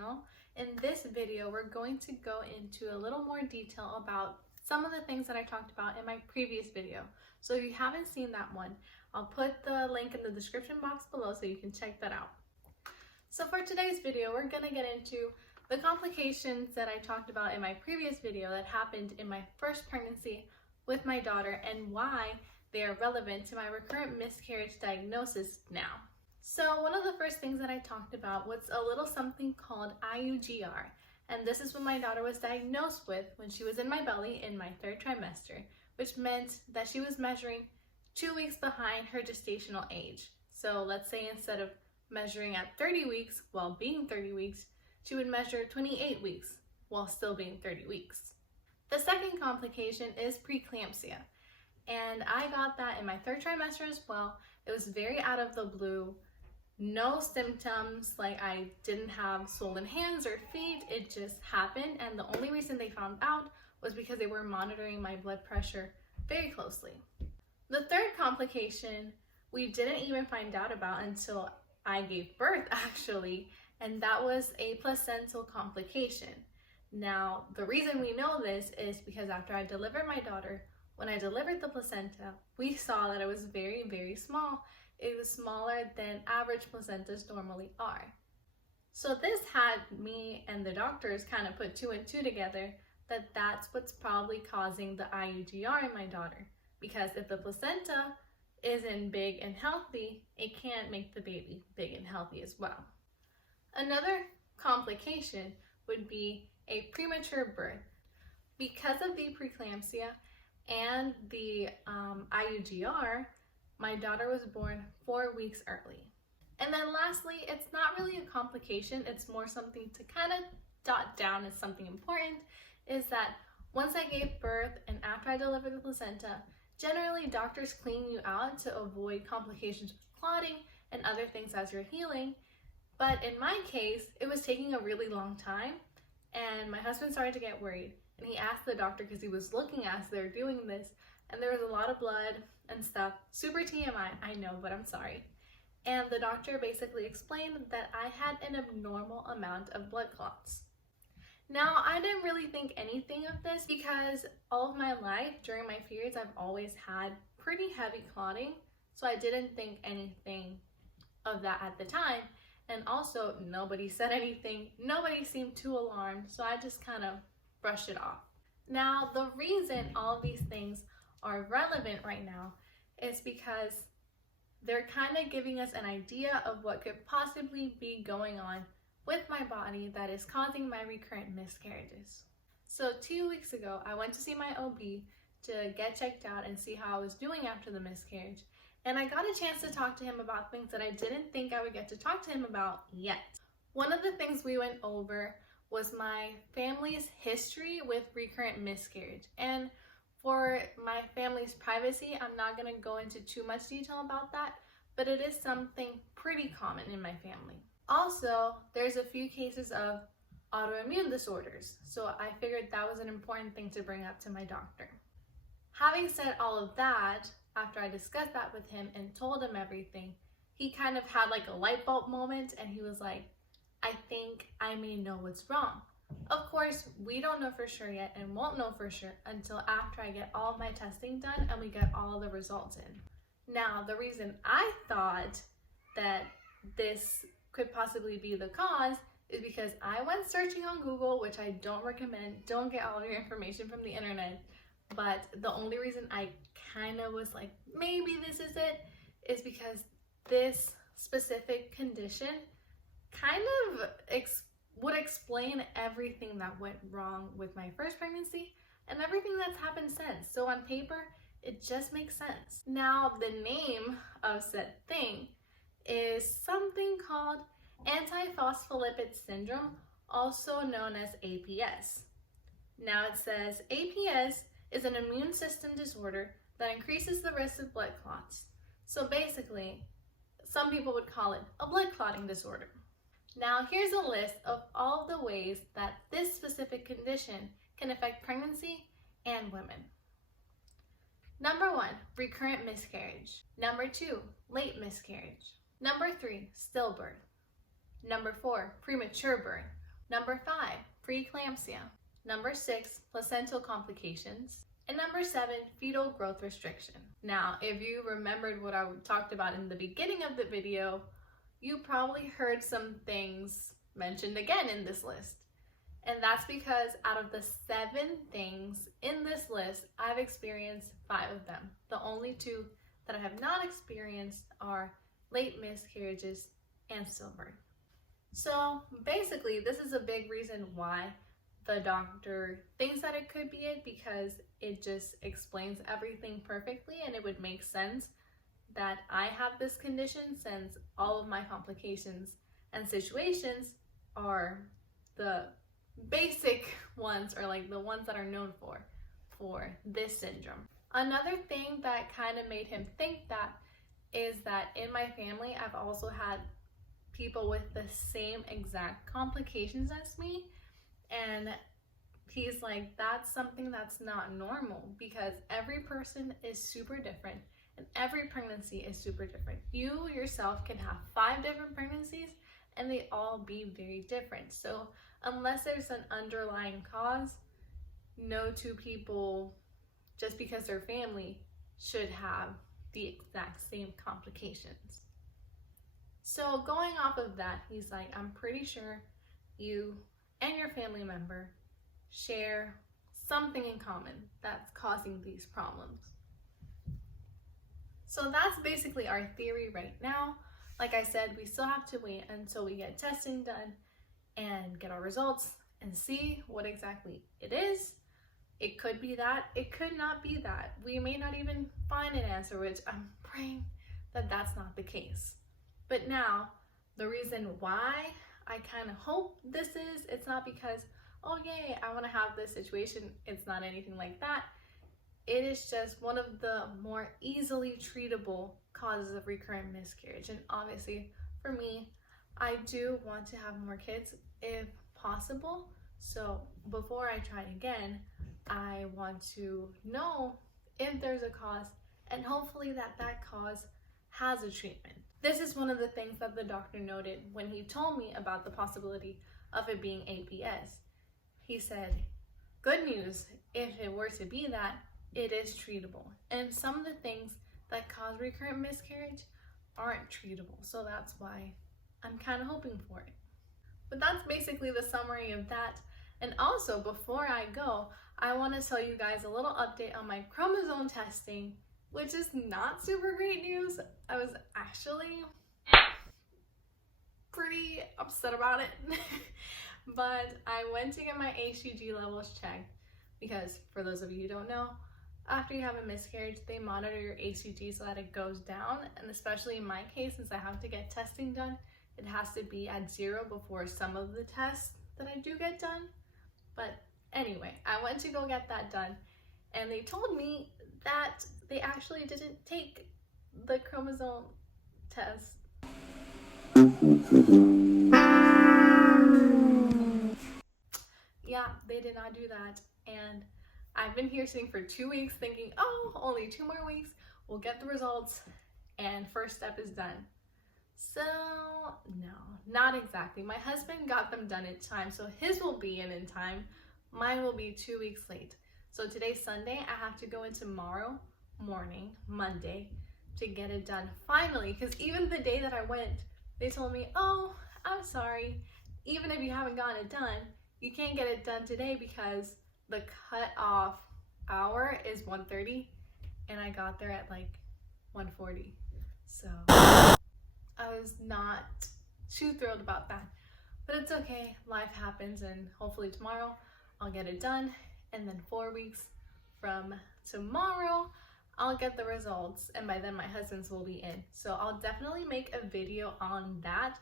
channel. In this video, we're going to go into a little more detail about some of the things that I talked about in my previous video. So if you haven't seen that one, I'll put the link in the description box below so you can check that out. So for today's video, we're going to get into the complications that I talked about in my previous video that happened in my first pregnancy with my daughter and why they are relevant to my recurrent miscarriage diagnosis now. So one of the first things that I talked about was a little something called IUGR, and this is what my daughter was diagnosed with when she was in my belly in my third trimester, which meant that she was measuring 2 weeks behind her gestational age. So let's say instead of measuring at 30 weeks while being 30 weeks, she would measure 28 weeks while still being 30 weeks. The second complication is preeclampsia, and I got that in my third trimester as well. It was very out of the blue. No symptoms, like I didn't have swollen hands or feet, it just happened, and the only reason they found out was because they were monitoring my blood pressure very closely. The third complication we didn't even find out about until I gave birth actually, and that was a placental complication. Now, the reason we know this is because after I delivered my daughter, when I delivered the placenta, we saw that it was very, very small. It was smaller than average placentas normally are. So this had me and the doctors kind of put 2 and 2 together that that's what's probably causing the IUGR in my daughter. Because if the placenta isn't big and healthy, it can't make the baby big and healthy as well. Another complication would be a premature birth. Because of the preeclampsia and the IUGR, my daughter was born 4 weeks early. And then lastly, it's not really a complication, it's more something to kind of jot down as something important, is that once I gave birth and after I delivered the placenta, generally doctors clean you out to avoid complications with clotting and other things as you're healing. But in my case, it was taking a really long time, and my husband started to get worried, and he asked the doctor because he was looking as they were doing this, and there was a lot of blood and stuff. Super TMI, I know, but I'm sorry. And the doctor basically explained that I had an abnormal amount of blood clots. Now, I didn't really think anything of this because all of my life during my periods, I've always had pretty heavy clotting, so I didn't think anything of that at the time. And also, nobody said anything, nobody seemed too alarmed, so I just kind of brushed it off. Now, the reason all of these things are relevant right now is because they're kind of giving us an idea of what could possibly be going on with my body that is causing my recurrent miscarriages. So 2 weeks ago, I went to see my OB to get checked out and see how I was doing after the miscarriage. And I got a chance to talk to him about things that I didn't think I would get to talk to him about yet. One of the things we went over was my family's history with recurrent miscarriage. And for my family's privacy, I'm not going to go into too much detail about that, but it is something pretty common in my family. Also, there's a few cases of autoimmune disorders, so I figured that was an important thing to bring up to my doctor. Having said all of that, after I discussed that with him and told him everything, he kind of had like a light bulb moment and he was like, I think I may know what's wrong. Of course, we don't know for sure yet and won't know for sure until after I get all of my testing done and we get all the results in. Now, the reason I thought that this could possibly be the cause is because I went searching on Google, which I don't recommend. Don't get all your information from the internet. But the only reason I kind of was like, maybe this is it, is because this specific condition kind of would explain everything that went wrong with my first pregnancy and everything that's happened since. So on paper, it just makes sense. Now, the name of said thing is something called antiphospholipid syndrome, also known as APS. Now it says APS is an immune system disorder that increases the risk of blood clots. So basically, some people would call it a blood clotting disorder. Now here's a list of all the ways that this specific condition can affect pregnancy and women. Number 1, recurrent miscarriage. Number 2, late miscarriage. Number 3, stillbirth. Number 4, premature birth. Number 5, preeclampsia. Number 6, placental complications. And number 7, fetal growth restriction. Now, if you remembered what I talked about in the beginning of the video, you probably heard some things mentioned again in this list. And that's because out of the 7 things in this list, I've experienced 5 of them. The only 2 that I have not experienced are late miscarriages and stillbirth. So basically, this is a big reason why the doctor thinks that it could be it, because it just explains everything perfectly, and it would make sense that I have this condition since all of my complications and situations are the basic ones, or like the ones that are known for this syndrome. Another thing that kind of made him think that is that in my family, I've also had people with the same exact complications as me. And he's like, that's something that's not normal, because every person is super different and every pregnancy is super different. You yourself can have 5 different pregnancies and they all be very different. So unless there's an underlying cause, no 2 people, just because they're family, should have the exact same complications. So going off of that, he's like, I'm pretty sure you and your family member share something in common that's causing these problems. So that's basically our theory right now. Like I said, we still have to wait until we get testing done and get our results and see what exactly it is. It could be that, it could not be that. We may not even find an answer, which I'm praying that that's not the case. But now, the reason why I kind of hope this is, it's not because, oh yay, I want to have this situation. It's not anything like that. It is just one of the more easily treatable causes of recurrent miscarriage. And obviously, for me, I do want to have more kids if possible. So before I try again, I want to know if there's a cause, and hopefully that cause has a treatment. This is one of the things that the doctor noted when he told me about the possibility of it being APS. He said, good news, if it were to be that, it is treatable. And some of the things that cause recurrent miscarriage aren't treatable. So that's why I'm kind of hoping for it. But that's basically the summary of that. And also, before I go, I want to tell you guys a little update on my chromosome testing, which is not super great news. I was actually pretty upset about it. But I went to get my HCG levels checked because, for those of you who don't know, after you have a miscarriage, they monitor your HCG so that it goes down. And especially in my case, since I have to get testing done, it has to be at 0 before some of the tests that I do get done. But anyway, I went to go get that done, and they told me that they actually didn't take the chromosome test. Yeah, they did not do that. And I've been here sitting for 2 weeks thinking, oh, only 2 more weeks, we'll get the results, and first step is done. So no, not exactly. My husband got them done in time, so his will be in time. Mine will be 2 weeks late. So today's Sunday, I have to go in tomorrow morning, Monday, to get it done finally. Because even the day that I went, they told me, oh, I'm sorry. Even if you haven't gotten it done, you can't get it done today because the cutoff hour is 1:30, and I got there at like 1:40. So I was not too thrilled about that. But it's okay, life happens, and hopefully tomorrow I'll get it done, and then 4 weeks from tomorrow I'll get the results, and by then my husband's will be in. So I'll definitely make a video on that,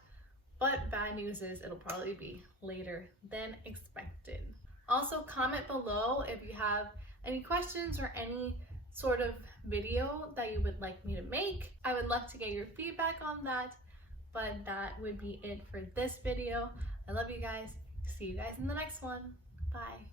but bad news is it'll probably be later than expected. Also, comment below if you have any questions or any sort of video that you would like me to make. I would love to get your feedback on that, but that would be it for this video. I love you guys. See you guys in the next one. Bye.